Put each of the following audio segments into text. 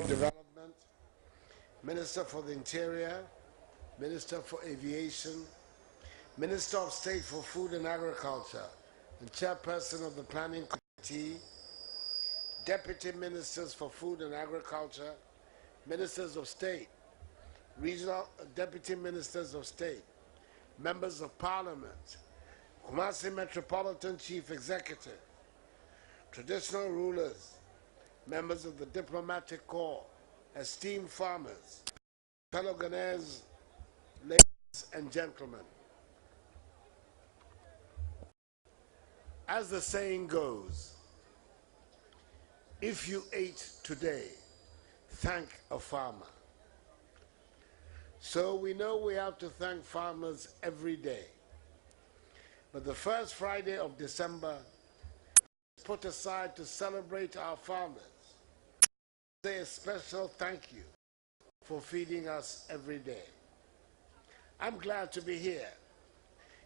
Development, Minister for the Interior, Minister for Aviation, Minister of State for Food and Agriculture, and Chairperson of the Planning Committee, Deputy Ministers for Food and Agriculture, Ministers of State, Regional Deputy Ministers of State, Members of Parliament, Kumasi Metropolitan Chief Executive, traditional rulers, members of the diplomatic corps, esteemed farmers, fellow Ghanaians, ladies and gentlemen. As the saying goes, if you ate today, thank a farmer. So we know we have to thank farmers every day. But the first Friday of December is put aside to celebrate our farmers. Say a special thank you for feeding us every day. I'm glad to be here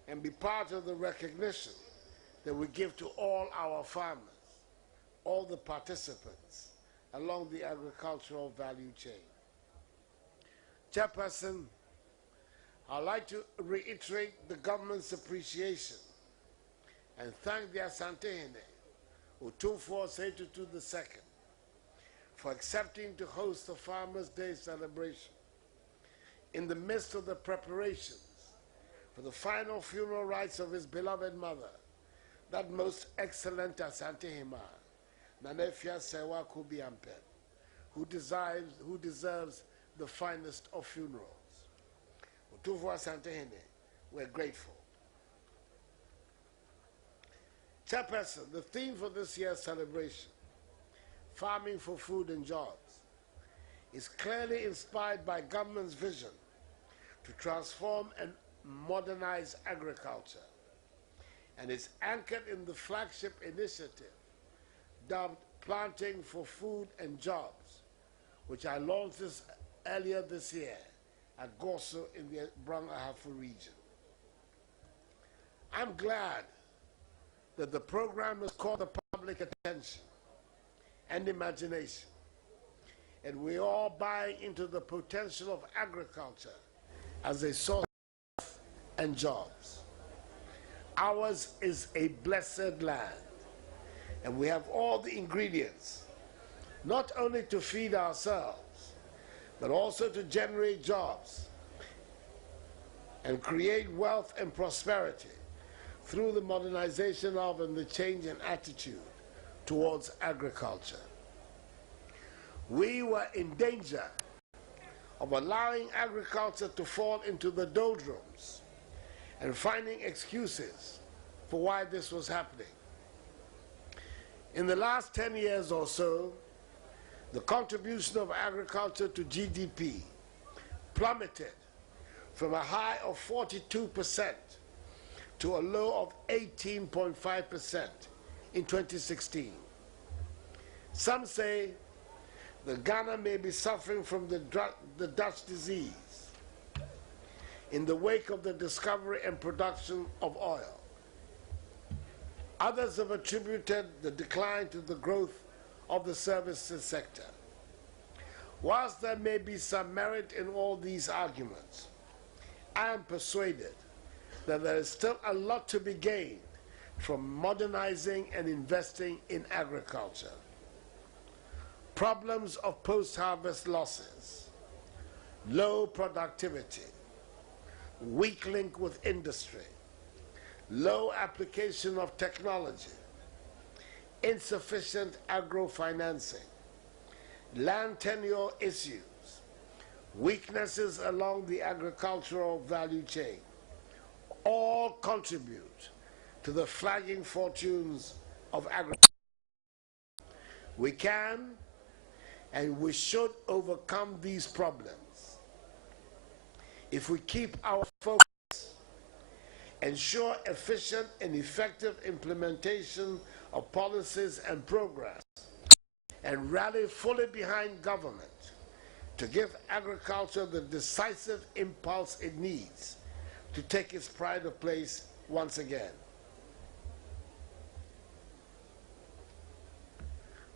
and be part of the recognition that we give to all our farmers, all the participants along the agricultural value chain. Chairperson, I'd like to reiterate the government's appreciation and thank the Asantehene, Otumfuo Setutu II, for accepting to host the Farmers' Day celebration in the midst of the preparations for the final funeral rites of his beloved mother, that most excellent Asantehema, Nanefia Sewa Kubiampe, who deserves the finest of funerals. Otumfuo Asantehene, we're grateful. Chairperson, the theme for this year's celebration, Farming for Food and Jobs, is clearly inspired by government's vision to transform and modernize agriculture, and is anchored in the flagship initiative dubbed Planting for Food and Jobs, which I launched earlier this year at Goso in the Brong Ahafo region. I'm glad that the program has caught the public attention and imagination, and we all buy into the potential of agriculture as a source of wealth and jobs. Ours is a blessed land, and we have all the ingredients, not only to feed ourselves, but also to generate jobs and create wealth and prosperity through the modernization of and the change in attitude towards agriculture. We were in danger of allowing agriculture to fall into the doldrums and finding excuses for why this was happening. In the last 10 years or so, the contribution of agriculture to GDP plummeted from a high of 42% to a low of 18.5% in 2016. Some say that Ghana may be suffering from the Dutch disease in the wake of the discovery and production of oil. Others have attributed the decline to the growth of the services sector. Whilst there may be some merit in all these arguments, I am persuaded that there is still a lot to be gained from modernizing and investing in agriculture. Problems of post-harvest losses, low productivity, weak link with industry, low application of technology, insufficient agro-financing, land tenure issues, weaknesses along the agricultural value chain, all contribute to the flagging fortunes of agriculture. We can and we should overcome these problems if we keep our focus, ensure efficient and effective implementation of policies and progress, and rally fully behind government to give agriculture the decisive impulse it needs to take its pride of place once again.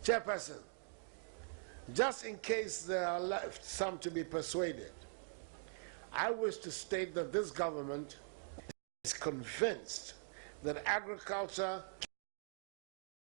Chairperson, Just in case there are left some to be persuaded, I wish to state that this government is convinced that agriculture